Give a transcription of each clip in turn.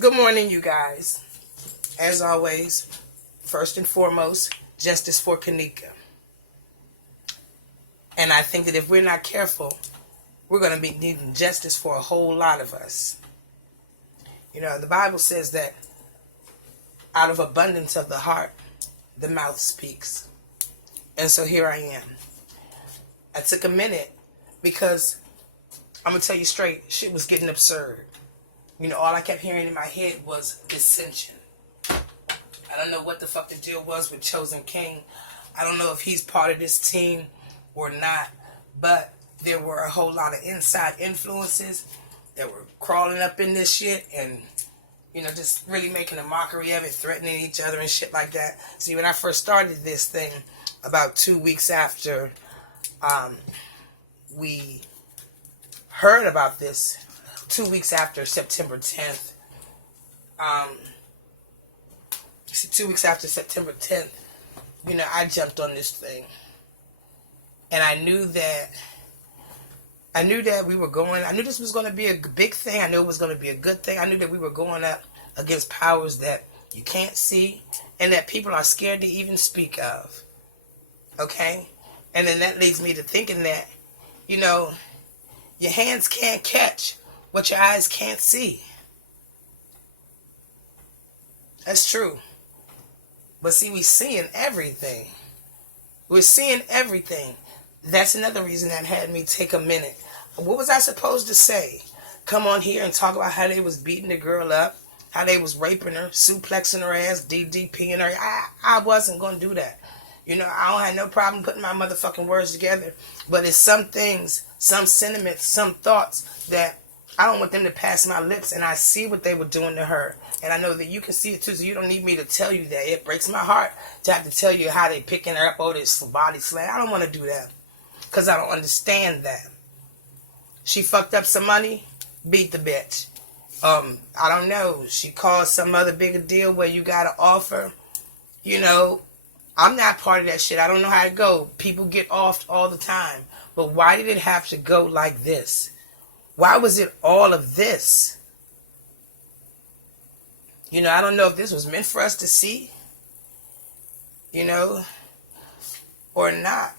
Good morning, you guys. As always, first and foremost, justice for Kenneka. And I think that if we're not careful, we're going to be needing justice for a whole lot of us. You know, the Bible says that out of abundance of the heart, the mouth speaks. And so here I am. I took a minute because I'm going to tell you straight, shit was getting absurd. You know, all I kept hearing in my head was dissension. I don't know what the fuck the deal was with Chosen King. I don't know if he's part of this team or not, but there were a whole lot of inside influences that were crawling up in this shit and, you know, just really making a mockery of it, threatening each other and shit like that. See, when I first started this thing, about 2 weeks after we heard about this, 2 weeks after September 10th, 2 weeks after September 10th, you know, I jumped on this thing. And I knew that we were going, I knew this was going to be a big thing. I knew it was going to be a good thing. I knew that we were going up against powers that you can't see and that people are scared to even speak of. Okay? And then that leads me to thinking that, you know, your hands can't catch what your eyes can't see. That's true. But see, we're seeing everything. We're seeing everything. That's another reason that had me take a minute. What was I supposed to say? Come on here and talk about how they was beating the girl up, how they was raping her, suplexing her ass, DDPing her. I wasn't going to do that. You know, I don't have no problem putting my motherfucking words together. But it's some things, some sentiments, some thoughts that I don't want them to pass my lips. And I see what they were doing to her. And I know that you can see it too, so you don't need me to tell you that. It breaks my heart to have to tell you how they picking her up, oh, this body slam. I don't want to do that because I don't understand that. She fucked up some money, beat the bitch. I don't know. She caused some other bigger deal where you got to offer. You know, I'm not part of that shit. I don't know how to go. People get off all the time. But why did it have to go like this? Why was it all of this? You know, I don't know if this was meant for us to see, you know, or not.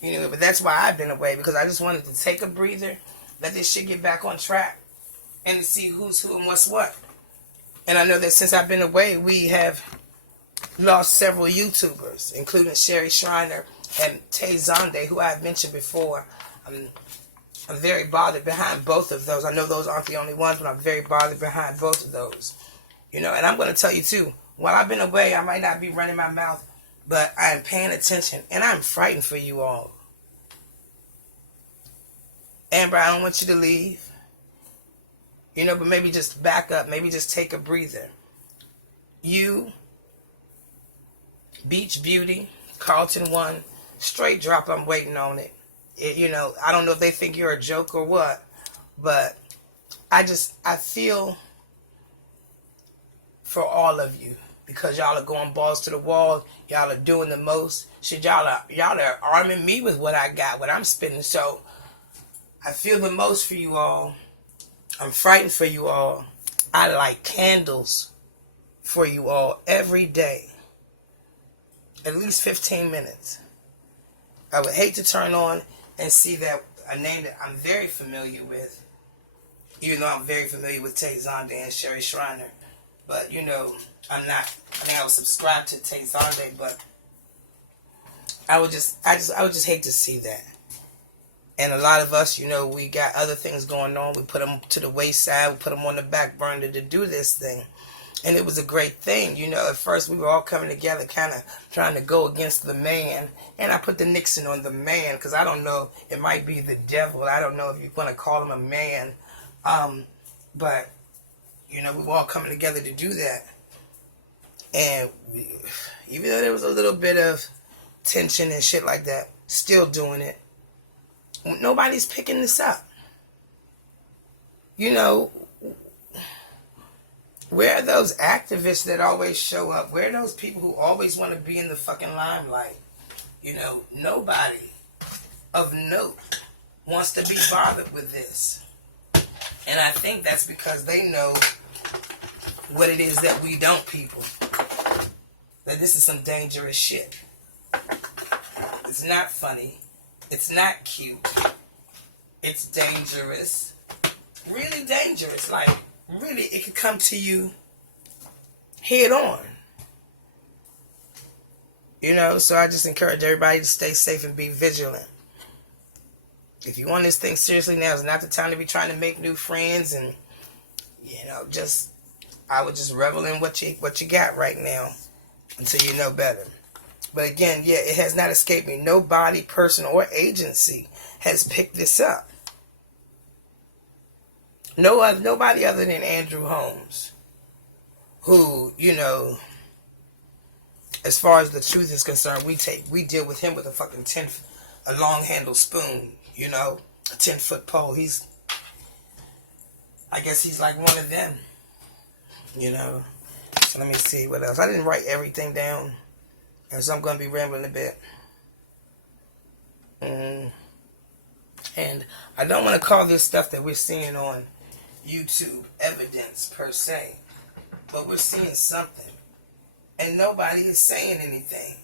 You know, but that's why I've been away, because I just wanted to take a breather, let this shit get back on track, and to see who's who and what's what. And I know that since I've been away, we have lost several YouTubers, including Sherry Shriner and Tay Zonde, who I've mentioned before. I'm very bothered behind both of those. I know those aren't the only ones, but I'm very bothered behind both of those. You know, and I'm going to tell you too, while I've been away, I might not be running my mouth, but I am paying attention, and I'm frightened for you all. Amber, I don't want you to leave. You know, but maybe just back up. Maybe just take a breather. You, Beach Beauty, Carlton One, straight drop, I'm waiting on it. You know, I don't know if they think you're a joke or what, but I feel for all of you, because y'all are going balls to the wall. Y'all are doing the most. Shit, y'all are arming me with what I got, what I'm spending. So I feel the most for you all. I'm frightened for you all. I light candles for you all every day. At least 15 minutes. I would hate to turn on and see that a name that I'm very familiar with, even though I'm very familiar with Tay Zonde and Sherry Shriner. But, you know, I'm not. I think I was subscribed to Tay Zonde, but I would just hate to see that. And a lot of us, you know, we got other things going on. We put them to the wayside. We put them on the back burner to do this thing. And it was a great thing. You know, at first we were all coming together kind of trying to go against the man. And I put the Nixon on the man because I don't know. It might be the devil. I don't know if you're going to call him a man. But, you know, we were all coming together to do that. And even though there was a little bit of tension and shit like that, still doing it. Nobody's picking this up. You know, where are those activists that always show up? Where are those people who always want to be in the fucking limelight? You know, nobody of note wants to be bothered with this. And I think that's because they know what it is that we don't, people. That this is some dangerous shit. It's not funny. It's not cute. It's dangerous. Really dangerous. Like, really, it could come to you head on. You know, so I just encourage everybody to stay safe and be vigilant. If you want this thing seriously, now is not the time to be trying to make new friends, and I would just revel in what you got right now until you know better. But again, yeah, it has not escaped me. Nobody, person, or agency has picked this up. Nobody other than Andrew Holmes, who, as far as the truth is concerned, we deal with him with a fucking a long handled spoon, a 10-foot pole. I guess he's like one of them, So let me see what else. I didn't write everything down, and so I'm going to be rambling a bit. And I don't want to call this stuff that we're seeing on YouTube evidence per se, but we're seeing something. And nobody is saying anything.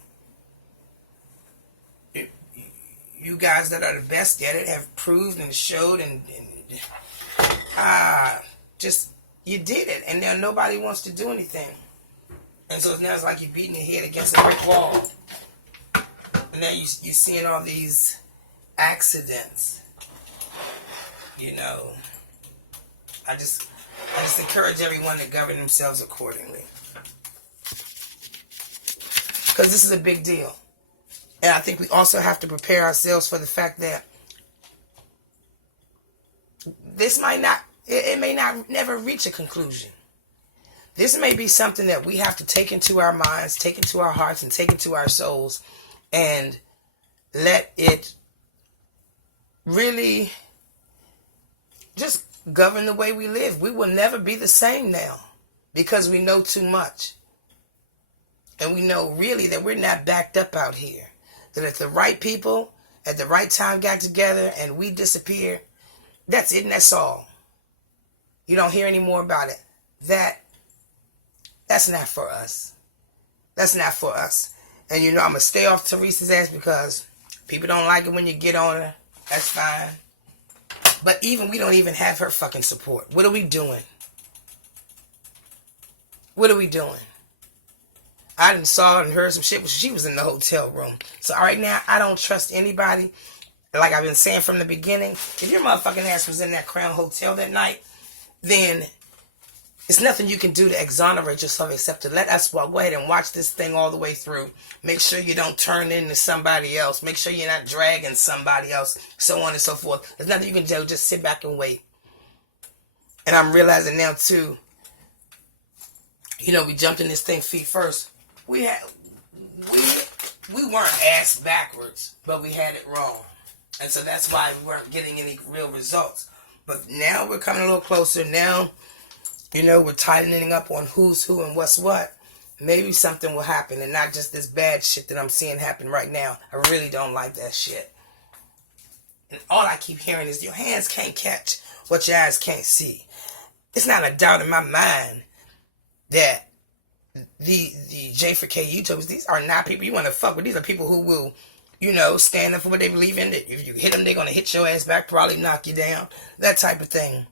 You guys that are the best at it have proved and showed and you did it. And now nobody wants to do anything. And so now it's like you're beating your head against a brick wall. And now you're seeing all these accidents. I just encourage everyone to govern themselves accordingly. Because this is a big deal. And I think we also have to prepare ourselves for the fact that this it may not never reach a conclusion. This may be something that we have to take into our minds, take into our hearts, and take into our souls, and let it really just govern the way we live. We will never be the same now because we know too much. And we know really that we're not backed up out here. That if the right people at the right time got together and we disappear, that's it and that's all. You don't hear any more about it. That's not for us. That's not for us. And I'm going to stay off Teresa's ass because people don't like it when you get on her. That's fine. But we don't even have her fucking support. What are we doing? What are we doing? I done saw and heard some shit, but she was in the hotel room. So right now, I don't trust anybody. Like I've been saying from the beginning, if your motherfucking ass was in that Crown Hotel that night, then it's nothing you can do to exonerate yourself except to let us go ahead and watch this thing all the way through. Make sure you don't turn into somebody else. Make sure you're not dragging somebody else, so on and so forth. There's nothing you can do. Just sit back and wait. And I'm realizing now, too, we jumped in this thing feet first. We weren't ass backwards, but we had it wrong. And so that's why we weren't getting any real results. But now we're coming a little closer. Now, we're tightening up on who's who and what's what. Maybe something will happen and not just this bad shit that I'm seeing happen right now. I really don't like that shit. And all I keep hearing is your hands can't catch what your eyes can't see. It's not a doubt in my mind that the J4K YouTubers, these are not people you want to fuck with. These are people who will, stand up for what they believe in. If you hit them, they're going to hit your ass back, probably knock you down, that type of thing.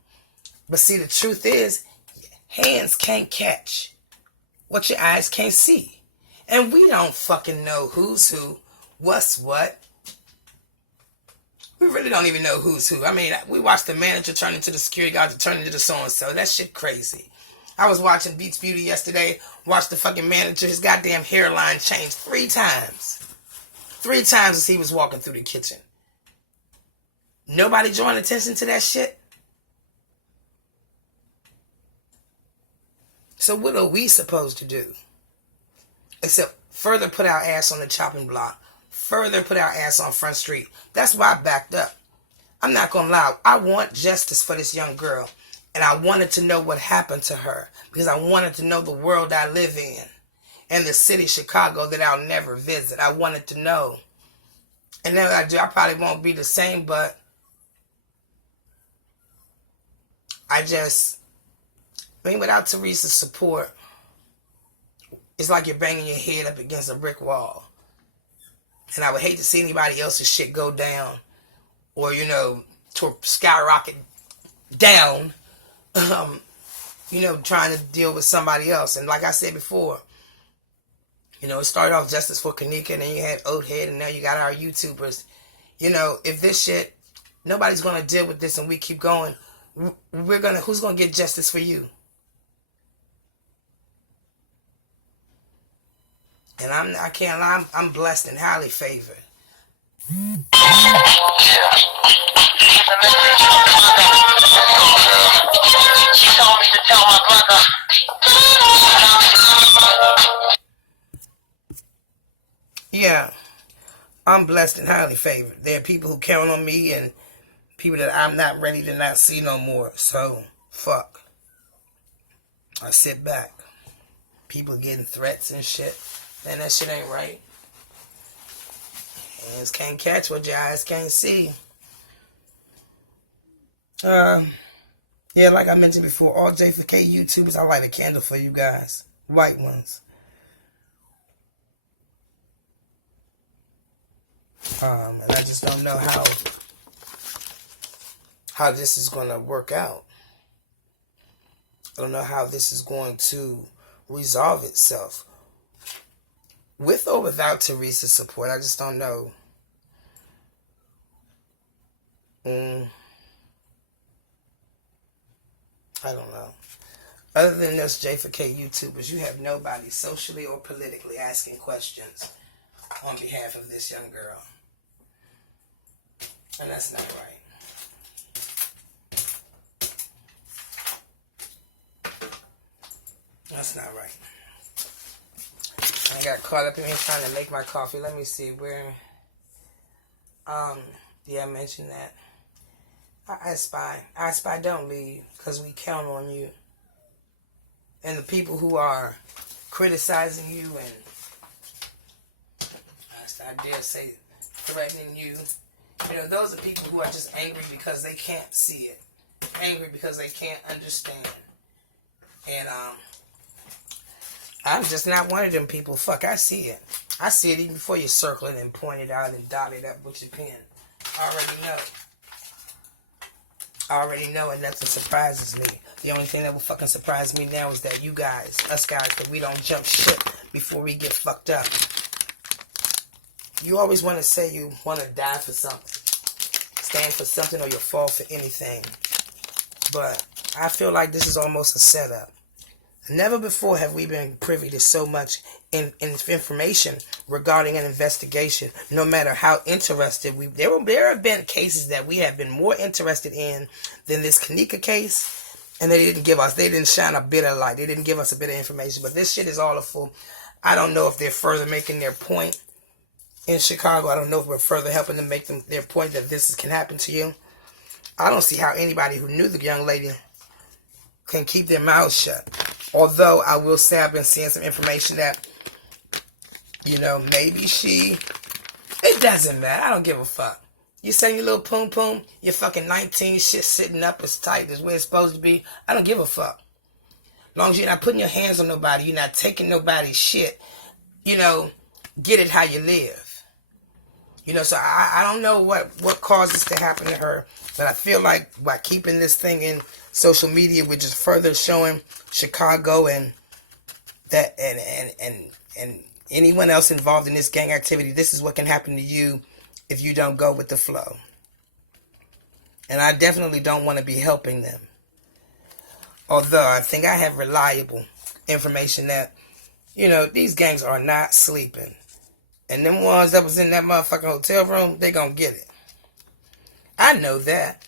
But see, the truth is, hands can't catch what your eyes can't see. And we don't fucking know who's who, what's what. We really don't even know who's who. I mean, we watched the manager turn into the security guard to turn into the so-and-so. That shit crazy. I was watching Beats Beauty yesterday, watched the fucking manager, his goddamn hairline changed 3 times. 3 times as he was walking through the kitchen. Nobody drawing attention to that shit? So what are we supposed to do? Except further put our ass on the chopping block. Further put our ass on Front Street. That's why I backed up. I'm not going to lie. I want justice for this young girl. And I wanted to know what happened to her. Because I wanted to know the world I live in. And the city, Chicago, that I'll never visit. I wanted to know. And then I probably won't be the same, but without Teresa's support, it's like you're banging your head up against a brick wall. And I would hate to see anybody else's shit go down or, to skyrocket down, trying to deal with somebody else. And like I said before, it started off justice for Kenneka, and then you had Oathead, and now you got our YouTubers. If this shit, nobody's going to deal with this and we keep going, who's going to get justice for you? And I can't lie, I'm blessed and highly favored. Yeah, I'm blessed and highly favored. There are people who count on me and people that I'm not ready to not see no more. So, fuck. I sit back. People getting threats and shit. Man, that shit ain't right. Hands can't catch what your eyes can't see. Yeah, like I mentioned before, all J4K YouTubers, I light a candle for you guys. White ones. And I just don't know how this is going to work out. I don't know how this is going to resolve itself. With or without Teresa's support, I just don't know. I don't know. Other than us J4K YouTubers, you have nobody socially or politically asking questions on behalf of this young girl. And that's not right. That's not right. I got caught up in here trying to make my coffee. Let me see where. Yeah, I mentioned that. I spy, don't leave, because we count on you. And the people who are criticizing you and, I dare say, threatening you, those are people who are just angry because they can't see it. Angry because they can't understand. And, I'm just not one of them people. Fuck, I see it. I see it even before you circle it and point it out and dot it up with your pen. I already know, and nothing surprises me. The only thing that will fucking surprise me now is that you guys, us guys, that we don't jump ship before we get fucked up. You always want to say you want to die for something, stand for something, or you'll fall for anything. But I feel like this is almost a setup. Never before have we been privy to so much information regarding an investigation, no matter how interested there have been cases that we have been more interested in than this Kenneka case, and they didn't shine a bit of light. They didn't give us a bit of information, but this shit is all a fool. I don't know if they're further making their point in Chicago. I don't know if we're further helping them make their point that this can happen to you. I don't see how anybody who knew the young lady can keep their mouths shut. Although I will say I've been seeing some information that, maybe it doesn't matter. I don't give a fuck. You saying your little poom poom, your fucking 19 shit sitting up as tight as where it's supposed to be. I don't give a fuck. As long as you're not putting your hands on nobody, you're not taking nobody's shit, get it how you live. So I don't know what caused this to happen to her, but I feel like by keeping this thing in social media, we're just further showing Chicago and that and anyone else involved in this gang activity, this is what can happen to you if you don't go with the flow. And I definitely don't want to be helping them. Although I think I have reliable information that, these gangs are not sleeping. And them ones that was in that motherfucking hotel room, they gonna get it. I know that.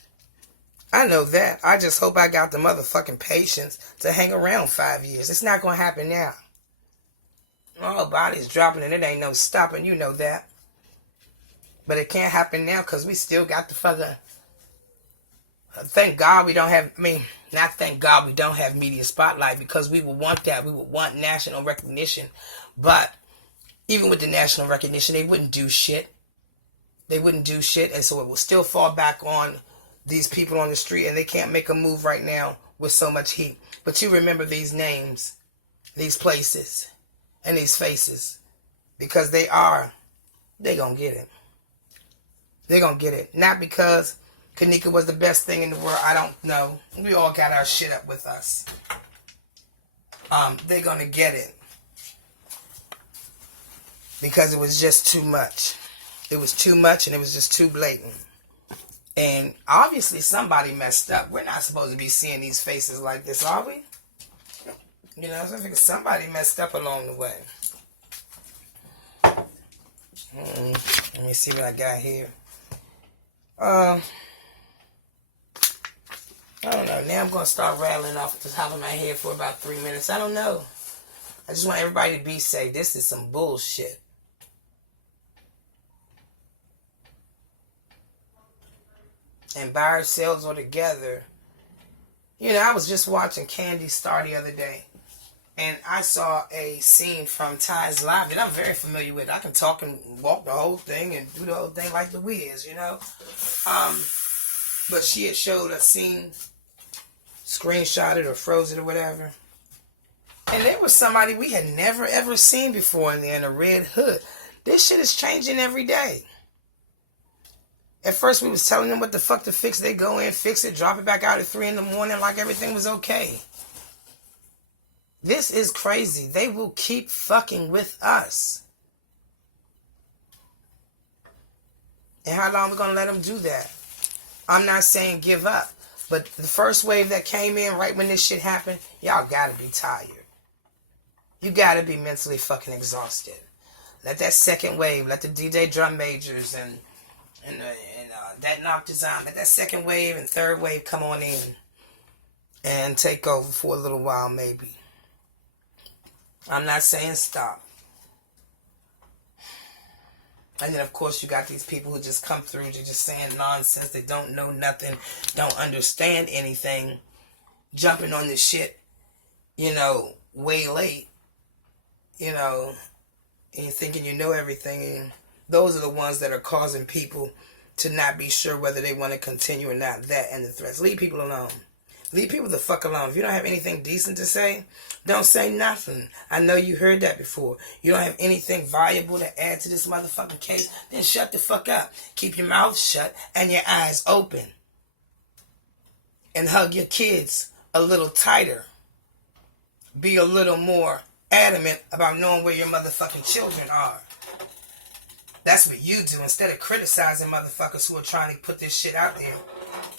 I just hope I got the motherfucking patience to hang around 5 years. It's not gonna happen now. All bodies dropping and it ain't no stopping, you know that. But it can't happen now because we still got the fucking... Thank God we don't have... not thank God we don't have media spotlight, because we would want that. We would want national recognition. But even with the national recognition, they wouldn't do shit. And so it will still fall back on these people on the street, and they can't make a move right now with so much heat. But you remember these names, these places, and these faces, because they gonna get it. They're gonna get it. Not because Kenneka was the best thing in the world. I don't know. We all got our shit up with us. They're gonna get it. Because it was just too much. It was too much, and it was just too blatant. And obviously somebody messed up. We're not supposed to be seeing these faces like this, are we? You know, I think somebody messed up along the way. Let me see what I got here. I don't know. Now I'm going to start rattling off the top of my head for about 3 minutes. I don't know. I just want everybody to be safe. This is some bullshit. And by ourselves or together. You know, I was just watching Candy Star the other day. And I saw a scene from Ty's Live that I'm very familiar with. I can talk and walk the whole thing and do the whole thing like the Wiz, you know. But she had showed a scene, screenshotted or froze it or whatever. And there was somebody we had never ever seen before in there in a red hood. This shit is changing every day. At first we was telling them what the fuck to fix. They go in, fix it, drop it back out at 3 in the morning like everything was okay. This is crazy. They will keep fucking with us. And how long are we going to let them do that? I'm not saying give up. But the first wave that came in right when this shit happened, y'all got to be tired. You got to be mentally fucking exhausted. Let that second wave, let the DJ drum majors and that knock design, let that second wave and third wave come on in and take over for a little while maybe. I'm not saying stop. And then, of course, you got these people who just come through, they're just saying nonsense. They don't know nothing, don't understand anything, jumping on this shit, you know, way late, you know, and thinking you know everything. And those are the ones that are causing people to not be sure whether they want to continue or not. That and the threats. Leave people alone. Leave people the fuck alone. If you don't have anything decent to say, don't say nothing. I know you heard that before. You don't have anything valuable to add to this motherfucking case, then shut the fuck up. Keep your mouth shut and your eyes open. And hug your kids a little tighter. Be a little more adamant about knowing where your motherfucking children are. That's what you do instead of criticizing motherfuckers who are trying to put this shit out there.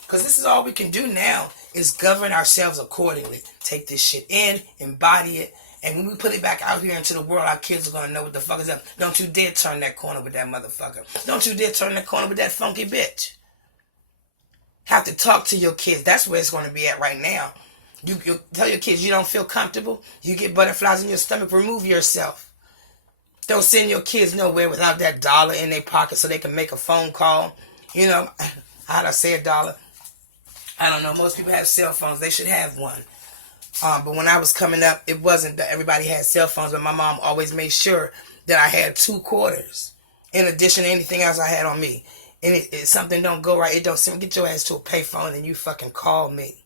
Because this is all we can do now is govern ourselves accordingly. Take this shit in, embody it, and when we put it back out here into the world, our kids are going to know what the fuck is up. Don't you dare turn that corner with that motherfucker. Don't you dare turn that corner with that funky bitch. Have to talk to your kids. That's where it's going to be at right now. You tell your kids you don't feel comfortable. You get butterflies in your stomach. Remove yourself. Don't send your kids nowhere without that dollar in their pocket so they can make a phone call. You know, how'd I say $1? I don't know. Most people have cell phones. They should have one. But when I was coming up, it wasn't that everybody had cell phones, but my mom always made sure that I had 2 quarters in addition to anything else I had on me. And if something don't go right, it don't seem, get your ass to a payphone and you fucking call me.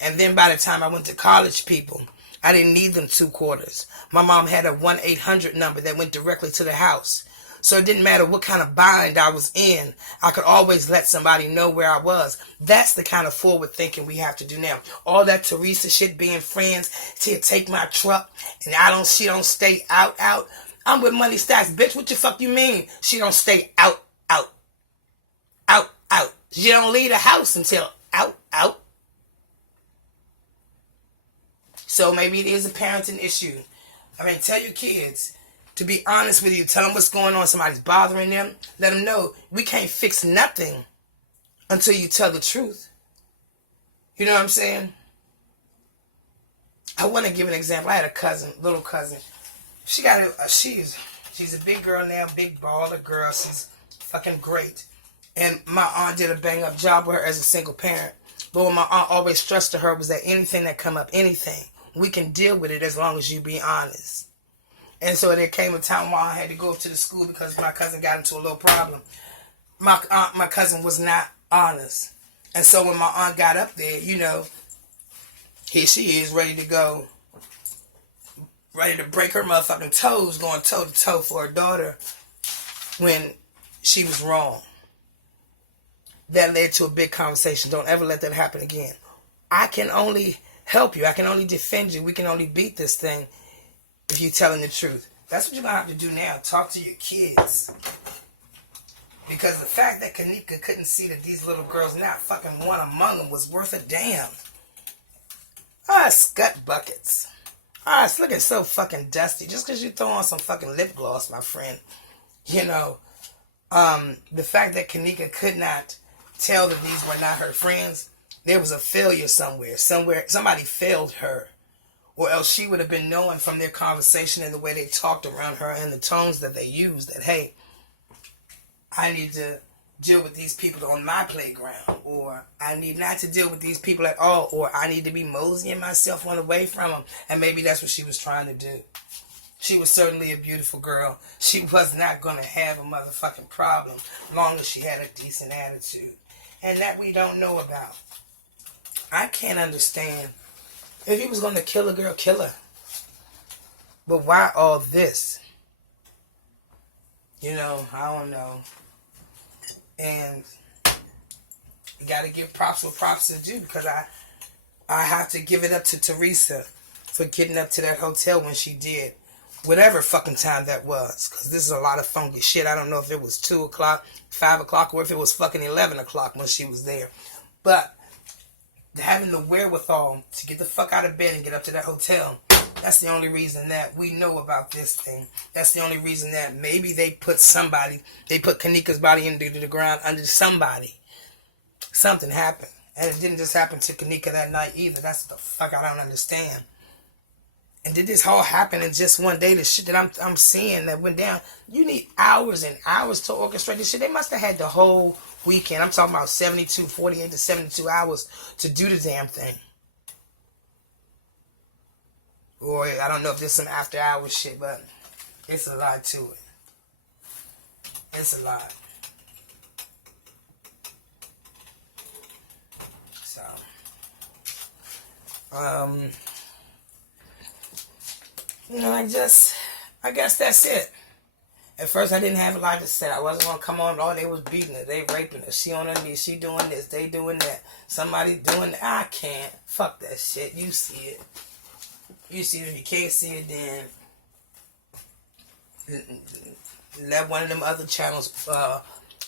And then by the time I went to college, people, I didn't need them 2 quarters. My mom had a 1-800 number that went directly to the house. So it didn't matter what kind of bind I was in. I could always let somebody know where I was. That's the kind of forward thinking we have to do now. All that Teresa shit, being friends, she'll take my truck and she don't stay out. I'm with Money Stacks. Bitch, what the fuck you mean? She don't stay out. She don't leave the house until out. So maybe it is a parenting issue. I mean, tell your kids to be honest with you. Tell them what's going on. Somebody's bothering them. Let them know we can't fix nothing until you tell the truth. You know what I'm saying? I want to give an example. I had a cousin, little cousin. She got she's a big girl now, big baller girl. She's fucking great. And my aunt did a bang up job with her as a single parent. But what my aunt always stressed to her was that anything that come up, anything, we can deal with it as long as you be honest. And so there came a time where I had to go to the school because my cousin got into a little problem. My cousin was not honest. And so when my aunt got up there, here she is ready to go, ready to break her motherfucking toes, going toe to toe for her daughter when she was wrong. That led to a big conversation. Don't ever let that happen again. I can only help you. I can only defend you. We can only beat this thing if you're telling the truth. That's what you're going to have to do now. Talk to your kids. Because the fact that Kenneka couldn't see that these little girls, not fucking one among them, was worth a damn. Scut buckets. It's looking so fucking dusty. Just because you throw on some fucking lip gloss, my friend. The fact that Kenneka could not tell that these were not her friends, there was a failure somewhere. Somebody failed her. Or else she would have been knowing from their conversation and the way they talked around her and the tones that they used that, hey, I need to deal with these people on my playground, or I need not to deal with these people at all, or I need to be moseying myself on away from them. And maybe that's what she was trying to do. She was certainly a beautiful girl. She was not going to have a motherfucking problem long as she had a decent attitude. And that we don't know about. I can't understand. If he was going to kill a girl, kill her. But why all this? I don't know. And you got to give props where props is due, because I have to give it up to Teresa for getting up to that hotel when she did. Whatever fucking time that was. Because this is a lot of funky shit. I don't know if it was 2 o'clock, 5 o'clock, or if it was fucking 11 o'clock when she was there. But having the wherewithal to get the fuck out of bed and get up to that hotel, that's the only reason that we know about this thing. That's the only reason that maybe they put Kenneka's body into the ground under somebody. Something happened. And it didn't just happen to Kenneka that night either. That's the fuck I don't understand. And did this all happen in just one day? The shit that I'm seeing that went down. You need hours and hours to orchestrate this shit. They must have had the whole weekend. I'm talking about 48 to 72 hours to do the damn thing. Or I don't know if there's some after hours shit, but it's a lot to it. It's a lot. So, I guess that's it. At first, I didn't have a lot to say. I wasn't going to come on. Oh, they was beating her. They raping her. She on her knees. She doing this. They doing that. Somebody doing that. I can't. Fuck that shit. You see it. You see it. If you can't see it, then let one of them other channels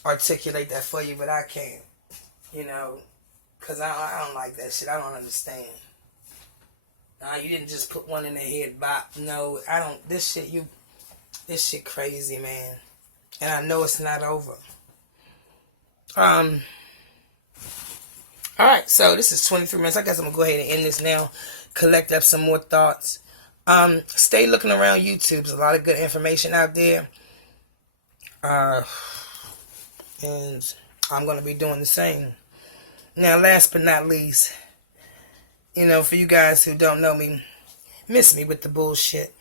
articulate that for you, but I can't. Because I don't like that shit. I don't understand. You didn't just put one in their head, Bob. No, I don't. This shit crazy, man. And I know it's not over. Alright, so this is 23 minutes. I guess I'm going to go ahead and end this now. Collect up some more thoughts. Stay looking around YouTube. There's a lot of good information out there. And I'm going to be doing the same. Now, last but not least, for you guys who don't know me, miss me with the bullshit.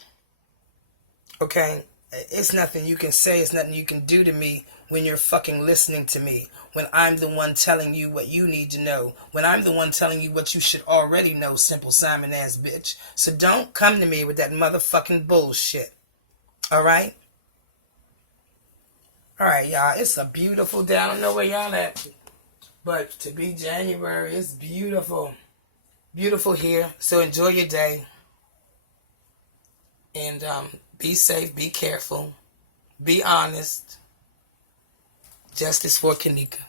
Okay? It's nothing you can say. It's nothing you can do to me when you're fucking listening to me. When I'm the one telling you what you need to know. When I'm the one telling you what you should already know, Simple Simon ass bitch. So don't come to me with that motherfucking bullshit. Alright? Alright, y'all. It's a beautiful day. I don't know where y'all at. But to be January, it's beautiful. Beautiful here. So enjoy your day. And be safe. Be careful. Be honest. Justice for Kenneka.